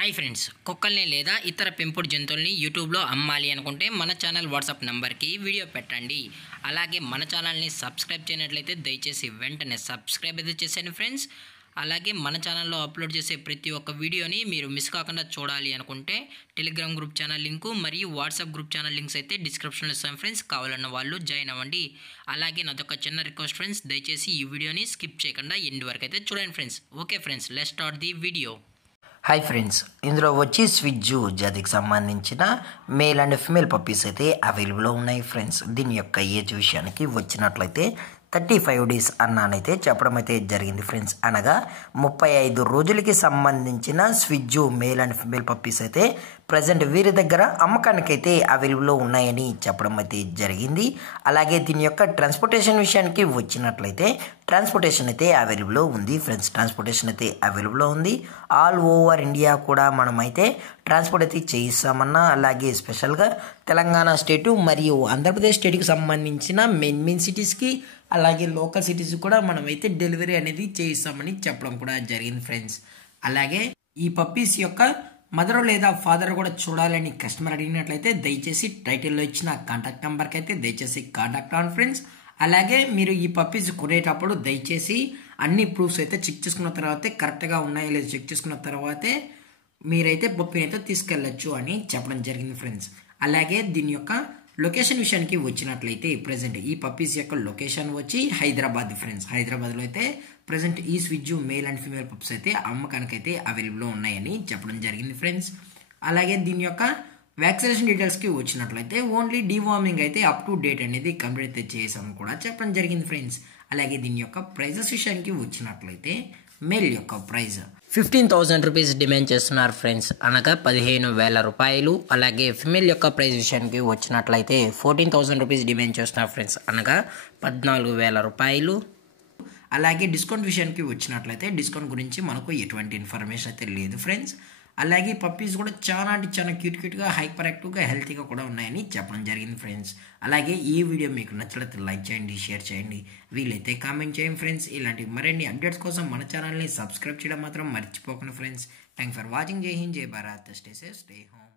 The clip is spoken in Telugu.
హాయ్ ఫ్రెండ్స్, కుక్కల్ని లేదా ఇతర పెంపుడు జంతువుల్ని యూట్యూబ్లో అమ్మాలి అనుకుంటే మన ఛానల్ వాట్సాప్ నెంబర్కి వీడియో పెట్టండి. అలాగే మన ఛానల్ని సబ్స్క్రైబ్ చేయనట్లయితే దయచేసి వెంటనే సబ్స్క్రైబ్ అయితే చేసేయండి ఫ్రెండ్స్. అలాగే మన ఛానల్లో అప్లోడ్ చేసే ప్రతి ఒక్క వీడియోని మీరు మిస్ కాకుండా చూడాలి అనుకుంటే టెలిగ్రామ్ గ్రూప్ ఛానల్ లింకు మరియు వాట్సాప్ గ్రూప్ ఛానల్ లింక్స్ అయితే డిస్క్రిప్షన్లో ఇస్తాం ఫ్రెండ్స్. కావాలన్న వాళ్ళు జాయిన్ అవ్వండి. అలాగే నాదొక చిన్న రిక్వెస్ట్ ఫ్రెండ్స్, దయచేసి ఈ వీడియోని స్కిప్ చేయకుండా ఎండ్ వరకు అయితే చూడండి friends. Okay friends, let's start the video. Hi friends, ఇందులో వచ్చి స్విజ్జు జాతికి సంబంధించిన మేల్ అండ్ ఫిమేల్ పప్పీస్ అయితే అవైలబుల్లో ఉన్నాయి ఫ్రెండ్స్. దీని యొక్క ఏజ్ విషయానికి వచ్చినట్లయితే 35 days అన్నానైతే చెప్పడం అయితే జరిగింది ఫ్రెండ్స్. అనగా 35 రోజులకి సంబంధించిన స్విజ్జు మేల్ అండ్ ఫిమేల్ పప్పీస్ అయితే ప్రజెంట్ వీరి దగ్గర అమ్మకానికి అయితే అవైలబుల్లో ఉన్నాయని చెప్పడం అయితే జరిగింది. అలాగే దీని యొక్క ట్రాన్స్పోర్టేషన్ విషయానికి వచ్చినట్లయితే ట్రాన్స్పోర్టేషన్ అయితే అవైలబుల్లో ఉంది ఫ్రెండ్స్. ట్రాన్స్పోర్టేషన్ అయితే అవైలబుల్లో ఉంది. ఆల్ ఓవర్ ఇండియా కూడా మనమైతే ట్రాన్స్పోర్ట్ అయితే చేయిస్తామన్నా, అలాగే స్పెషల్గా తెలంగాణ స్టేటు మరియు ఆంధ్రప్రదేశ్ స్టేట్కి సంబంధించిన మెయిన్ సిటీస్కి అలాగే లోకల్ సిటీస్ కూడా మనమైతే డెలివరీ అనేది చేయిస్తామని చెప్పడం కూడా జరిగింది ఫ్రెండ్స్. అలాగే ఈ పప్పీస్ యొక్క మదర్ లేదా ఫాదర్ కూడా చూడాలని కస్టమర్ అడిగినట్లయితే దయచేసి టైటిల్లో ఇచ్చిన కాంటాక్ట్ నెంబర్కి అయితే దయచేసి కాంటాక్ట్ అవ్వండి ఫ్రెండ్స్. అలాగే మీరు ఈ పప్పీస్ కొనేటప్పుడు దయచేసి అన్ని ప్రూఫ్స్ అయితే చెక్ చేసుకున్న తర్వాతే కరెక్ట్గా ఉన్నాయో లేదో చెక్ చేసుకున్న తర్వాతే మీరైతే పప్పీని అయితే తీసుకెళ్ళచ్చు అని చెప్పడం జరిగింది ఫ్రెండ్స్. అలాగే దీని యొక్క లొకేషన్ విషయానికి వచ్చినట్లయితే ప్రజెంట్ ఈ పప్పీస్ యొక్క లొకేషన్ వచ్చి హైదరాబాద్ ఫ్రెండ్స్. హైదరాబాద్లో అయితే ప్రజెంట్ ఈ స్విజ్జు మేల్ అండ్ ఫీమేల్ పప్స్ అయితే అమ్మకానికి అయితే అవైలబుల్లో ఉన్నాయని చెప్పడం జరిగింది ఫ్రెండ్స్. అలాగే దీని యొక్క వ్యాక్సినేషన్ డీటెయిల్స్కి వచ్చినట్లయితే ఓన్లీ డీవార్మింగ్ అయితే అప్ టు డేట్ అనేది కంప్లీట్ అయితే చేసామని కూడా చెప్పడం జరిగింది ఫ్రెండ్స్. అలాగే దీని యొక్క ప్రైజెస్ విషయానికి వచ్చినట్లయితే మేల్ యొక్క ప్రైజ్ 15,000 రూపీస్ డిమాండ్ చేస్తున్నారు ఫ్రెండ్స్, అనగా 15,000 రూపాయలు. అలాగే ఫిమేల్ యొక్క ప్రైస్ విషయానికి వచ్చినట్లయితే 14,000 రూపీస్ డిమాండ్ చేస్తున్నారు ఫ్రెండ్స్, అనగా 14,000 రూపాయలు. అలాగే డిస్కౌంట్ విషయానికి వచ్చినట్లయితే డిస్కౌంట్ గురించి మనకు ఎటువంటి ఇన్ఫర్మేషన్ అయితే లేదు ఫ్రెండ్స్. అలాగే పప్పీస్ కూడా చాలా అంటే చాలా క్యూట్గా హైపర్ యాక్టివ్గా హెల్తీగా కూడా ఉన్నాయని చెప్పడం జరిగింది ఫ్రెండ్స్. అలాగే ఈ వీడియో మీకు నచ్చినట్లయితే లైక్ చేయండి, షేర్ చేయండి, వీలైతే కామెంట్ చేయండి ఫ్రెండ్స్. ఇలాంటి మరిన్ని అప్డేట్స్ కోసం మన ఛానల్ని సబ్స్క్రైబ్ చేయడం మాత్రం మర్చిపోకండి ఫ్రెండ్స్. Thanks for watching. జై హింద్, జై Bharat, stay safe, stay home.